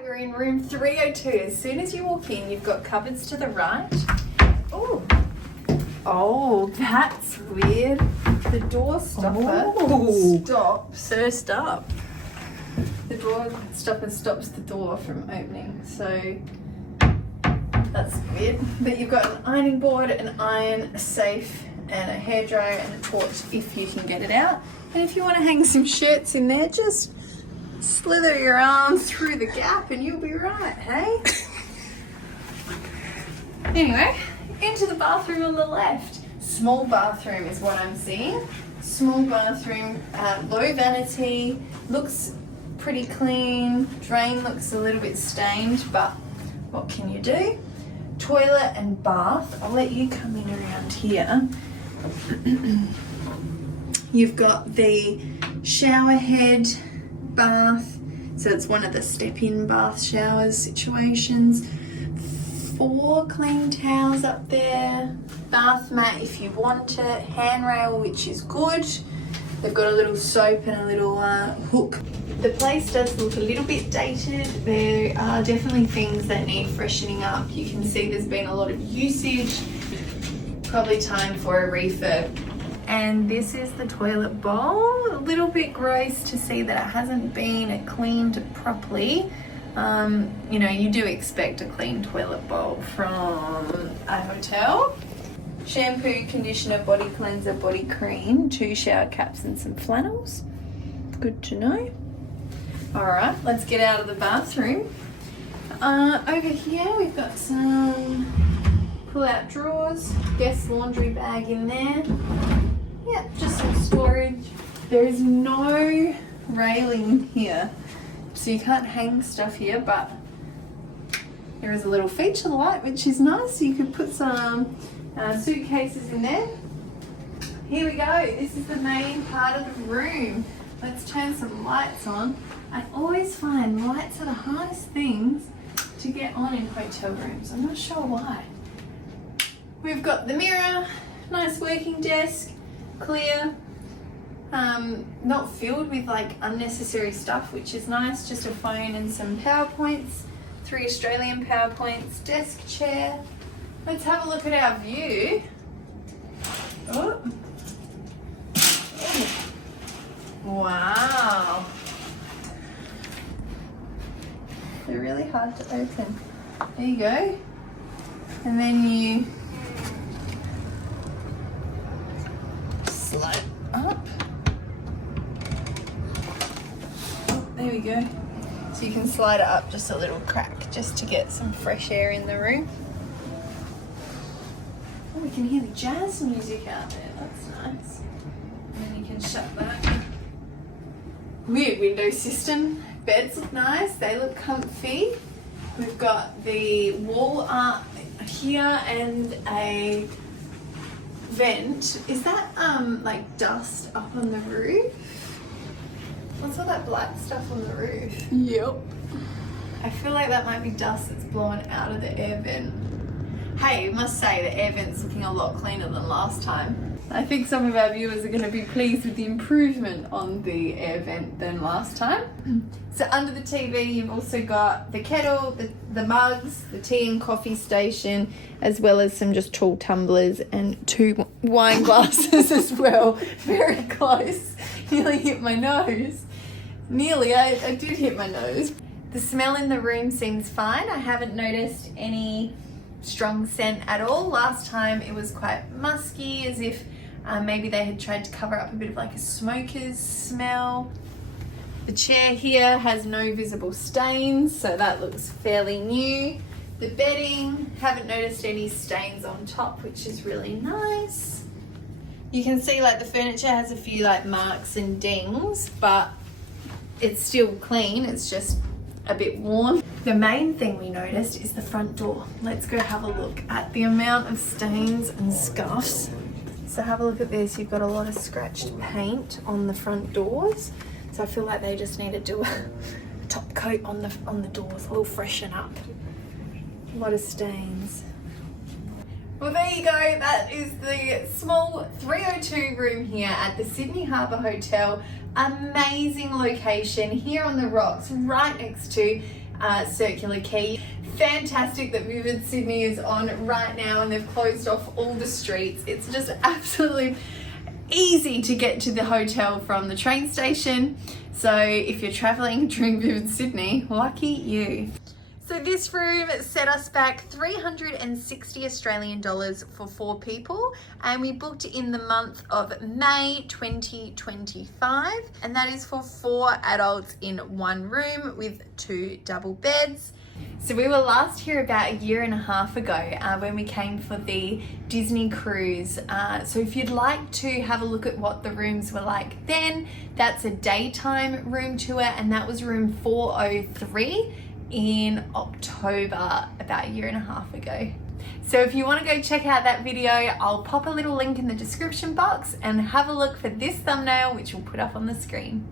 Alright, we're in room 302. As soon as you walk in, you've got cupboards to the right. Oh, that's weird. The door stopper stops. First up. The door stopper stops the door from opening, so that's weird. But you've got an ironing board, an iron, a safe, and a hairdryer and a torch if you can get it out. And if you want to hang some shirts in there, just slither your arm through the gap and you'll be right, hey? Anyway, into the bathroom on the left. Small bathroom is what I'm seeing. Small bathroom, low vanity, looks pretty clean. Drain looks a little bit stained, but what can you do? Toilet and bath. I'll let you come in around here. You've got the shower head bath, so it's one of the step-in bath showers situations. 4 clean towels up there, bath mat if you want it, handrail which is good. They've got a little soap and a little hook. The place does look a little bit dated. There are definitely things that need freshening up. You can see there's been a lot of usage. Probably time for a refurb. And this is the toilet bowl. A little bit gross to see that it hasn't been cleaned properly. You know, you do expect a clean toilet bowl from a hotel. Shampoo, conditioner, body cleanser, body cream, 2 shower caps and some flannels. Good to know. Alright, let's get out of the bathroom. Over here we've got some pull-out drawers, guest laundry bag in there. Yeah, just some storage. There is no railing here, so you can't hang stuff here, but there is a little feature light, which is nice. You could put some suitcases in there. Here we go. This is the main part of the room. Let's turn some lights on. I always find lights are the hardest things to get on in hotel rooms. I'm not sure why. We've got the mirror, nice working desk, clear, not filled with like unnecessary stuff, which is nice. Just a phone and some PowerPoints, 3 Australian PowerPoints, desk chair. Let's have a look at our view. Oh. Wow. They're really hard to open. There you go. And then you slide up. Oh, there we go. So you can slide it up just a little crack just to get some fresh air in the room. Oh, we can hear the jazz music out there. That's nice. And then you can shut that. Weird window system. Beds look nice. They look comfy. We've got the wall art here and a vent. Is that like dust up on the roof? What's all that black stuff on the roof? Yep. I feel like that might be dust that's blowing out of the air vent. Hey, I must say the air vent's looking a lot cleaner than last time. I think some of our viewers are going to be pleased with the improvement on the air vent than last time. So under the TV you've also got the kettle, the mugs, the tea and coffee station, as well as some just tall tumblers and 2 wine glasses as well. Very close. Nearly hit my nose. Nearly, I did hit my nose. The smell in the room seems fine. I haven't noticed any strong scent at all. Last time it was quite musky, as if maybe they had tried to cover up a bit of like a smoker's smell. The chair here has no visible stains, so that looks fairly new. The bedding, haven't noticed any stains on top, which is really nice. You can see like the furniture has a few like marks and dings, but it's still clean. It's just a bit worn. The main thing we noticed is the front door. Let's go have a look at the amount of stains and scuffs. So have a look at this. You've got a lot of scratched paint on the front doors. So I feel like they just need to do a top coat on the doors, a little freshen up. A lot of stains. Well, there you go. That is the small 302 room here at the Sydney Harbour Hotel. Amazing location here on the rocks, right next to Circular Quay. Fantastic that Vivid Sydney is on right now and they've closed off all the streets. It's just absolutely easy to get to the hotel from the train station. So if you're traveling during Vivid Sydney, lucky you. So this room set us back 360 Australian dollars for 4 people, and we booked in the month of May 2025, and that is for 4 adults in 1 room with 2 double beds. So we were last here about 1.5 years ago when we came for the Disney cruise. So if you'd like to have a look at what the rooms were like then, that's a daytime room tour, and that was room 403 in October about 1.5 years ago. So if you want to go check out that video, I'll pop a little link in the description box and have a look for this thumbnail, which we'll put up on the screen.